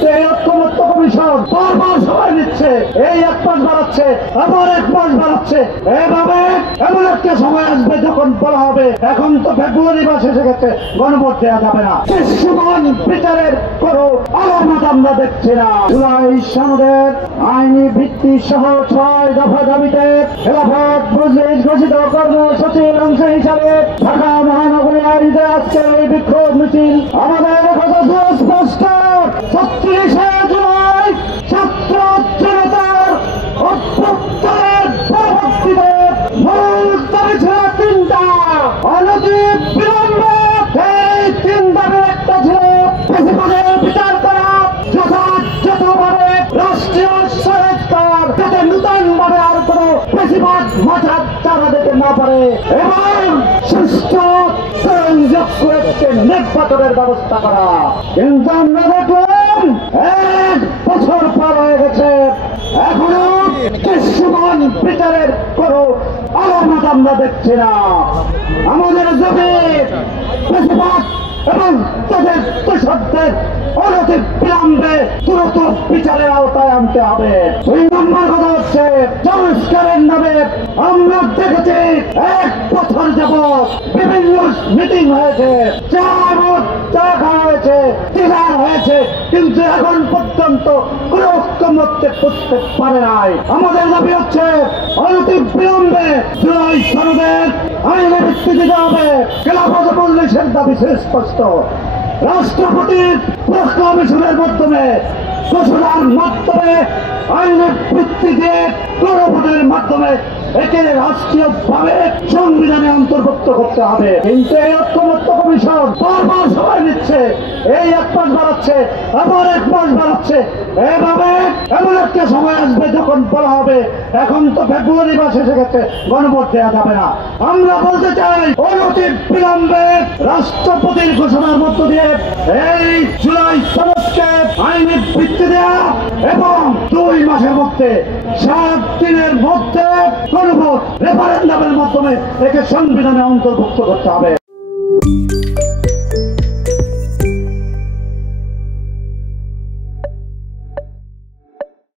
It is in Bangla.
কিন্তু এই ঐক্যমত্য কমিশন বারবার সময় নিচ্ছে, এই 1 মাস বাড়াচ্ছে, আবার 1 মাস বাড়াচ্ছে। এভাবে এমন একটা সময় আসবে যখন বলা হবে এখন তো ফেব্রুয়ারি মাস এসে গেছে, গণভোট দেওয়া যাবে না। সমান বিচারের কোনো আলামত আমরা দেখছি না। জুলাই সনদের আইনি ভিত্তি সহ 6 দফা দাবিতে খেলাফত মজলিস ঘোষিত কর্মসূচির অংশ হিসাবে ঢাকা মহানগরী আয়োজিত আজকের এই বিক্ষোভ মিছিল আমাদের কথা স্পষ্ট। 36শে জুলাই ছাত্র জনতার অভ্যুত্থানের পরবর্তীতে মূল দাবি ছিল 3টা। অনধিক বিলম্বে এই 3 দাবির একটা ছিল ফ্যাসিবাদের বিচার করা, যথাযথভাবে রাষ্ট্রীয় সংস্কার যাতে নূতন ভাবে আর কোনো ফ্যাসিবাদ মাথা চারা দিতে না পারে, এবং সুষ্ঠু স্বয়ংযোগ্য একটি নির্বাচনের ব্যবস্থা করা। কিন্তু আমরা দেখলাম 1 বছর পার হয়ে গেছে, এখনো সমান বিচারের কোনো আলামত আমরা দেখছি না। আমাদের দাবি ফ্যাসিবাদ এবং তাদের দোষরদের অনধিক বিলম্বে দ্রুত বিচারের আওতায় আনতে হবে। 2 নম্বর কথা হচ্ছে সংস্কারের নামে আমরা দেখেছি 1 বছর যাবৎ বিভিন্ন মিটিং হয়েছে, চা খাওয়া হয়েছে, ডিনার হয়েছে, কিন্তু এখন পর্যন্ত কোন ঐক্যমত্যে পৌঁছতে পারে নাই। আমাদের দাবি হচ্ছে অনধিক বিলম্বে জুলাই সনদের আইনে ভিত্তি দিতে হবে। খেলাফত মজলিসের দাবি সুস্পষ্ট। রাষ্ট্রপতির প্রক্লামেশনের মাধ্যমে, ঘোষণার মাধ্যমে, আইনের ভিত্তি দিয়ে গণভোটের মাধ্যমে একে রাষ্ট্রীয়ভাবে সংবিধানে অন্তর্ভুক্ত করতে হবে। কিন্তু এই ঐক্যমত্য কমিশন বারবার সময় নিচ্ছে, এই 1 মাস বাড়াচ্ছে, আবার 1 মাস বাড়াচ্ছে। এভাবে এমন একটা সময় আসবে যখন বলা হবে এখন তো ফেব্রুয়ারি মাস এসে গেছে, গণভোট দেওয়া যাবে না। আমরা বলতে চাই অনধিক বিলম্বে রাষ্ট্রপতির ঘোষণার মধ্য দিয়ে এই জুলাই সনদকে আইনে ভিত্তি দেওয়া এবং 2 মাসের মধ্যে 7 দিনের মধ্যে গণভোট রেফারেন্ডামের মাধ্যমে একে সংবিধানে অন্তর্ভুক্ত করতে হবে।